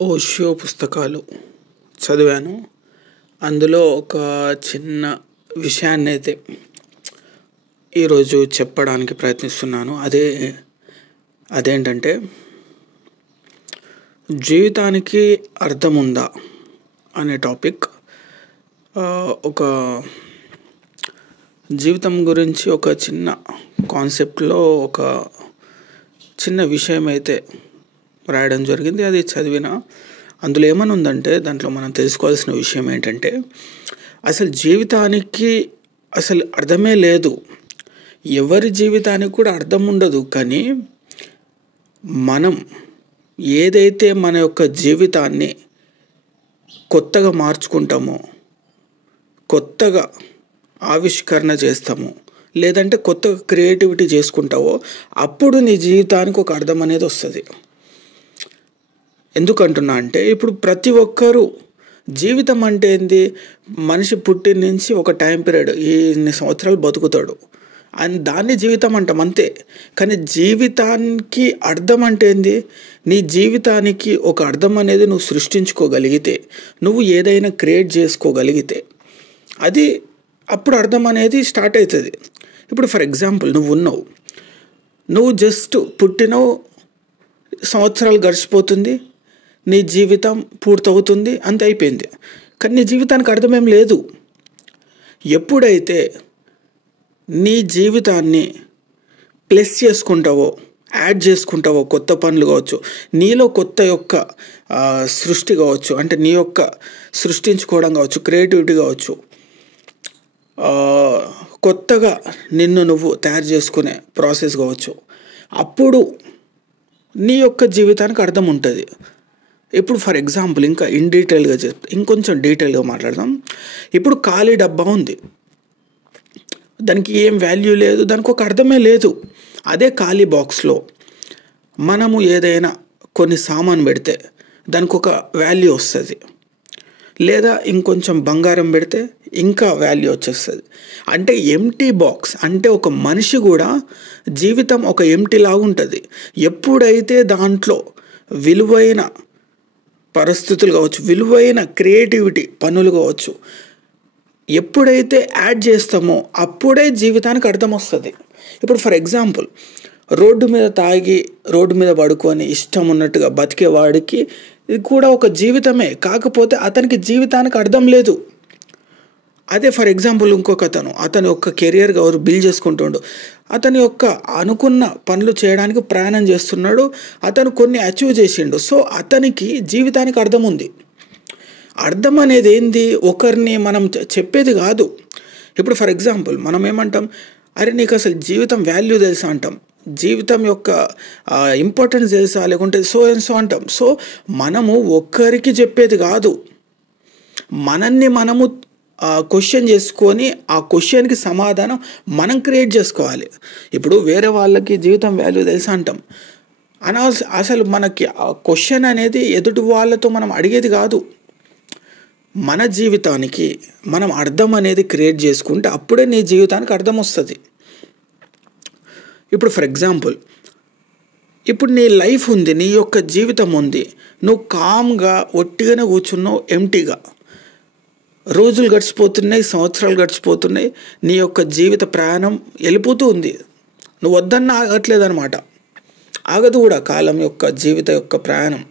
ఓషో పుస్తకాలు చదివాను. అందులో ఒక చిన్న విషయాన్నైతే ఈరోజు చెప్పడానికి ప్రయత్నిస్తున్నాను. అదేంటంటే, జీవితానికి అర్థం ఉందా అనే టాపిక్. ఒక జీవితం గురించి ఒక చిన్న కాన్సెప్ట్లో ఒక చిన్న విషయం అయితే రాయడం జరిగింది. అది చదివిన అందులో ఏమని ఉందంటే, దాంట్లో మనం తెలుసుకోవాల్సిన విషయం ఏంటంటే, అసలు జీవితానికి అసలు అర్థమే లేదు. ఎవరి జీవితానికి కూడా అర్థం ఉండదు. కానీ మనం ఏదైతే మన యొక్క జీవితాన్ని కొత్తగా మార్చుకుంటామో, కొత్తగా ఆవిష్కరణ చేస్తామో, లేదంటే కొత్తగా క్రియేటివిటీ చేసుకుంటావో, అప్పుడు నీ జీవితానికి ఒక అర్థం అనేది వస్తుంది. ఎందుకంటున్నా అంటే, ఇప్పుడు ప్రతి ఒక్కరూ జీవితం అంటే ఏంది, మనిషి పుట్టిన నుంచి ఒక టైం పీరియడ్ ఇన్ని సంవత్సరాలు బతుకుతాడు అని దాన్ని జీవితం అంటాం అంతే. కానీ జీవితానికి అర్థం అంటే ఏంది, నీ జీవితానికి ఒక అర్థం అనేది నువ్వు సృష్టించుకోగలిగితే, నువ్వు ఏదైనా క్రియేట్ చేసుకోగలిగితే, అది అప్పుడు అర్థం అనేది స్టార్ట్ అవుతుంది. ఇప్పుడు ఫర్ ఎగ్జాంపుల్, నువ్వు జస్ట్ పుట్టినవు, సంవత్సరాలు గడిచిపోతుంది, నీ జీవితం పూర్తవుతుంది, అంత అయిపోయింది. కానీ నీ జీవితానికి అర్థమేం లేదు. ఎప్పుడైతే నీ జీవితాన్ని ప్లస్ చేసుకుంటావో, యాడ్ చేసుకుంటావో, కొత్త పనులు కావచ్చు, నీలో కొత్త యొక్క సృష్టి కావచ్చు, అంటే నీ యొక్క సృష్టించుకోవడం కావచ్చు, క్రియేటివిటీ కావచ్చు, కొత్తగా నిన్ను నువ్వు తయారు చేసుకునే ప్రాసెస్ కావచ్చు, అప్పుడు నీ యొక్క జీవితానికి అర్థం ఉంటుంది. ఇప్పుడు ఫర్ ఎగ్జాంపుల్ ఇంకా ఇంకొంచెం డీటెయిల్గా మాట్లాడదాం. ఇప్పుడు ఖాళీ డబ్బా ఉంది, దానికి ఏం వాల్యూ లేదు, దానికి ఒక అర్థమే లేదు. అదే ఖాళీ బాక్స్లో మనము ఏదైనా కొన్ని సామాన్ పెడితే దానికి ఒక వాల్యూ వస్తుంది, లేదా ఇంకొంచెం బంగారం పెడితే ఇంకా వాల్యూ వచ్చేస్తుంది. అంటే ఎంటీ బాక్స్ అంటే ఒక మనిషి కూడా జీవితం ఒక ఎంటీ లాగా ఉంటుంది. ఎప్పుడైతే దాంట్లో విలువైన పరిస్థితులు కావచ్చు, విలువైన క్రియేటివిటీ పనులు కావచ్చు, ఎప్పుడైతే యాడ్ చేస్తామో అప్పుడే జీవితానికి అర్థం వస్తుంది. ఇప్పుడు ఫర్ ఎగ్జాంపుల్, రోడ్డు మీద తాగి, రోడ్డు మీద పడుకొని ఇష్టం ఉన్నట్టుగా బతికేవాడికి ఇది కూడా ఒక జీవితమే. కాకపోతే అతనికి జీవితానికి అర్థం లేదు. అదే ఫర్ ఎగ్జాంపుల్ ఇంకొక అతని యొక్క కెరియర్ ఎవరు బిల్డ్ చేసుకుంటుండు, అతని యొక్క అనుకున్న పనులు చేయడానికి ప్రయాణం చేస్తున్నాడు, అతను కొన్ని అచీవ్ చేసిండు. సో అతనికి జీవితానికి అర్థం ఉంది. అర్థం అనేది ఏంది, ఒకరిని మనం చెప్పేది కాదు. ఇప్పుడు ఫర్ ఎగ్జాంపుల్ మనం ఏమంటాం, అరే నీకు అసలు జీవితం వాల్యూ తెలుసా అంటాం, జీవితం యొక్క ఇంపార్టెన్స్ తెలుసా, లేకుంటే సో అండ్ సో అంటాం. సో మనము ఒక్కరికి చెప్పేది కాదు, మనల్ని మనము క్వశ్చన్ చేసుకొని ఆ క్వశ్చన్కి సమాధానం మనం క్రియేట్ చేసుకోవాలి. ఇప్పుడు వేరే వాళ్ళకి జీవితం వాల్యూ తెలుసా అంటాం, అసలు మనకి ఆ క్వశ్చన్ అనేది ఎదుటి వాళ్ళతో మనం అడిగేది కాదు. మన జీవితానికి మనం అర్థం అనేది క్రియేట్ చేసుకుంటే అప్పుడే నీ జీవితానికి అర్థం వస్తుంది. ఇప్పుడు ఫర్ ఎగ్జాంపుల్, ఇప్పుడు నీ లైఫ్ ఉంది, నీ యొక్క జీవితం ఉంది, నువ్వు కామ్గా ఒట్టిగానే కూర్చున్నావు, ఎంటీగా. రోజులు గడిచిపోతున్నాయి, సంవత్సరాలు గడిచిపోతున్నాయి, నీ యొక్క జీవిత ప్రయాణం వెళ్ళిపోతూ ఉంది. నువ్వు వద్దన్నా ఆగట్లేదన్నమాట, ఆగదు కూడా కాలం యొక్క జీవిత యొక్క ప్రయాణం.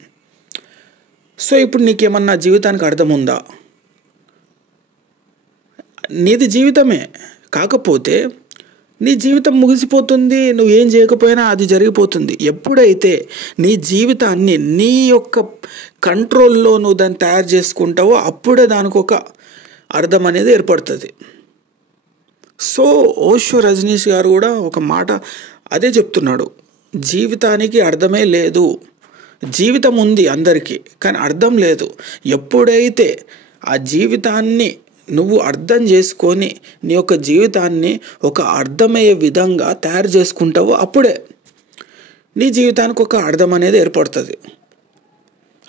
సో ఇప్పుడు నీకేమన్నా జీవితానికి అర్థం ఉందా? నీది జీవితమే, కాకపోతే నీ జీవితం ముగిసిపోతుంది, నువ్వు ఏం చేయకపోయినా అది జరిగిపోతుంది. ఎప్పుడైతే నీ జీవితాన్ని నీ యొక్క కంట్రోల్లో నువ్వు దాన్ని తయారు చేసుకుంటావో అప్పుడే దానికి ఒక అర్థం అనేది ఏర్పడుతుంది. సో ఓషో రజనీష్ గారు కూడా ఒక మాట అదే చెప్తున్నాడు, జీవితానికి అర్థమే లేదు. జీవితం ఉంది అందరికీ, కానీ అర్థం లేదు. ఎప్పుడైతే ఆ జీవితాన్ని నువ్వు అర్థం చేసుకొని నీ యొక్క జీవితాన్ని ఒక అర్థమయ్యే విధంగా తయారు చేసుకుంటావో అప్పుడే నీ జీవితానికి ఒక అర్థం అనేది ఏర్పడుతుంది.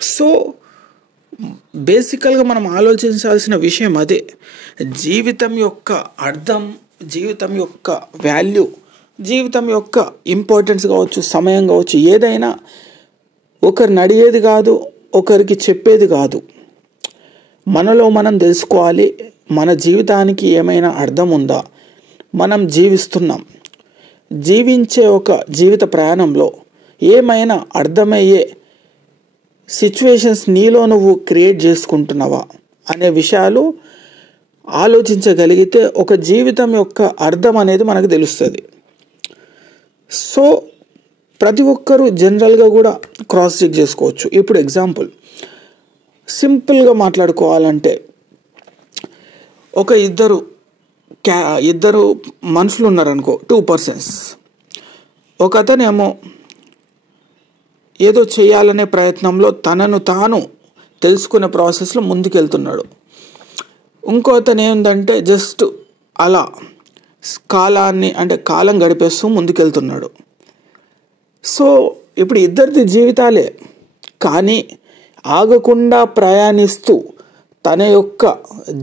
సో బేసికల్గా మనం ఆలోచించాల్సిన విషయం అదే. జీవితం యొక్క అర్థం, జీవితం యొక్క వాల్యూ, జీవితం యొక్క ఇంపార్టెన్స్ కావచ్చు, సమయం కావచ్చు, ఏదైనా ఒకరిని అడిగేది కాదు, ఒకరికి చెప్పేది కాదు, మనలో మనం తెలుసుకోవాలి. మన జీవితానికి ఏమైనా అర్థం ఉందా, మనం జీవిస్తున్నాం, జీవించే ఒక జీవిత ప్రయాణంలో ఏమైనా అర్థమయ్యే సిచ్యువేషన్స్ నీలో నువ్వు క్రియేట్ చేసుకుంటున్నావా అనే విషయాలు ఆలోచించగలిగితే ఒక జీవితం యొక్క అర్థం అనేది మనకు తెలుస్తుంది. సో ప్రతి ఒక్కరూ జనరల్గా కూడా క్రాస్ చెక్ చేసుకోవచ్చు. ఇప్పుడు ఎగ్జాంపుల్ సింపుల్గా మాట్లాడుకోవాలంటే, ఒక ఇద్దరు మనుషులు ఉన్నారనుకో, 2 persons. ఒక అతనేమో ఏదో చేయాలనే ప్రయత్నంలో తనను తాను తెలుసుకునే ప్రాసెస్లో ముందుకెళ్తున్నాడు. ఇంకో అతను ఏంటంటే జస్ట్ అలా కాలం గడిపేస్తూ ముందుకెళ్తున్నాడు. సో ఇప్పుడు ఇద్దరిది జీవితాలే, కానీ ఆగకుండా ప్రయాణిస్తూ తన యొక్క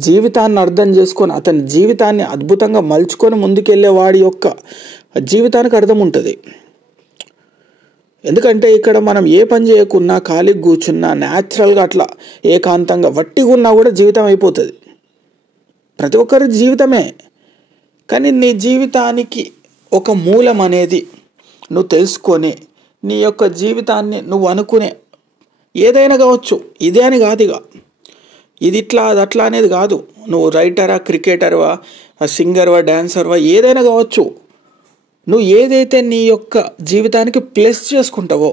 జీవితాన్ని అర్థం చేసుకొని అతని జీవితాన్ని అద్భుతంగా మలుచుకొని ముందుకెళ్ళే వాడి యొక్క జీవితానికి అర్థం ఉంటుంది. ఎందుకంటే ఇక్కడ మనం ఏ పని చేయకున్నా, ఖాళీగా కూర్చున్నా, న్యాచురల్గా అట్లా ఏకాంతంగా వట్టిగా ఉన్నా కూడా జీవితం అయిపోతుంది. ప్రతి ఒక్కరి జీవితమే, కానీ నీ జీవితానికి ఒక మూలం అనేది నువ్వు తెలుసుకొని నీ యొక్క జీవితాన్ని నువ్వు అనుకునే ఏదైనా కావచ్చు, ఇదే అని కాదు, ఇక ఇది ఇట్లా అది అట్లా అనేది కాదు. నువ్వు రైటరా, క్రికెటర్వా, సింగర్వా, డాన్సర్వా, ఏదైనా కావచ్చు. నువ్వు ఏదైతే నీ యొక్క జీవితానికి ప్లస్ చేసుకుంటావో,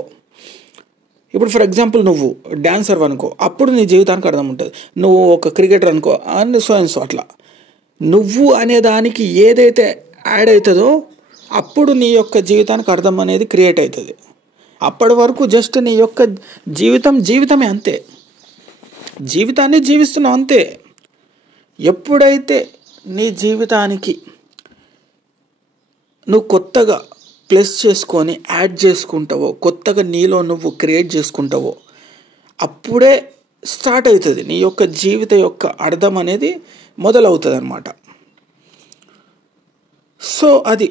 ఇప్పుడు ఫర్ ఎగ్జాంపుల్ నువ్వు డాన్సర్ అనుకో, అప్పుడు నీ జీవితానికి అర్థం ఉంటుంది. నువ్వు ఒక క్రికెటర్ అనుకో, అండ్ సో అట్లా నువ్వు అనే దానికి ఏదైతే యాడ్ అవుతుందో అప్పుడు నీ యొక్క జీవితానికి అర్థం అనేది క్రియేట్ అవుతుంది. అప్పటి వరకు జస్ట్ నీ యొక్క జీవితమే అంతే, జీవితాన్ని జీవిస్తున్నావు అంతే. ఎప్పుడైతే నీ జీవితానికి నువ్వు కొత్తగా ప్లస్ చేసుకొని యాడ్ చేసుకుంటావో, కొత్తగా నీలో నువ్వు క్రియేట్ చేసుకుంటావో, అప్పుడే స్టార్ట్ అవుతుంది నీ యొక్క జీవిత యొక్క అర్థం అనేది మొదలవుతుంది అన్నమాట. సో అది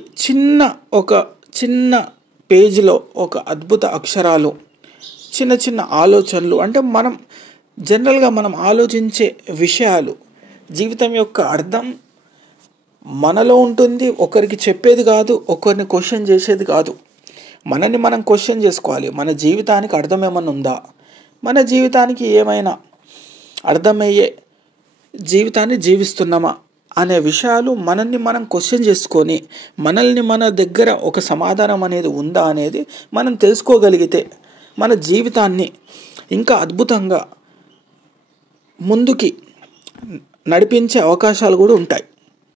చిన్న పేజీలో ఒక అద్భుత అక్షరాలు, చిన్న ఆలోచనలు, అంటే మనం జనరల్గా మనం ఆలోచించే విషయాలు, జీవితం యొక్క అర్థం మనలో ఉంటుంది. ఒకరికి చెప్పేది కాదు, ఒకరిని క్వశ్చన్ చేసేది కాదు. మనల్ని మనం క్వశ్చన్ చేసుకోవాలి. మన జీవితానికి అర్థం ఏమన్నా ఉందా, మన జీవితానికి ఏమైనా అర్థమయ్యే జీవితాన్ని జీవిస్తున్నామా అనే విషయాలు మనల్ని మనం క్వశ్చన్ చేసుకొని మనల్ని మన దగ్గర ఒక సమాధానం అనేది ఉందా అనేది మనం తెలుసుకోగలిగితే మన జీవితాన్ని ఇంకా అద్భుతంగా ముందుకి నడిపించే అవకాశాలు కూడా ఉంటాయి.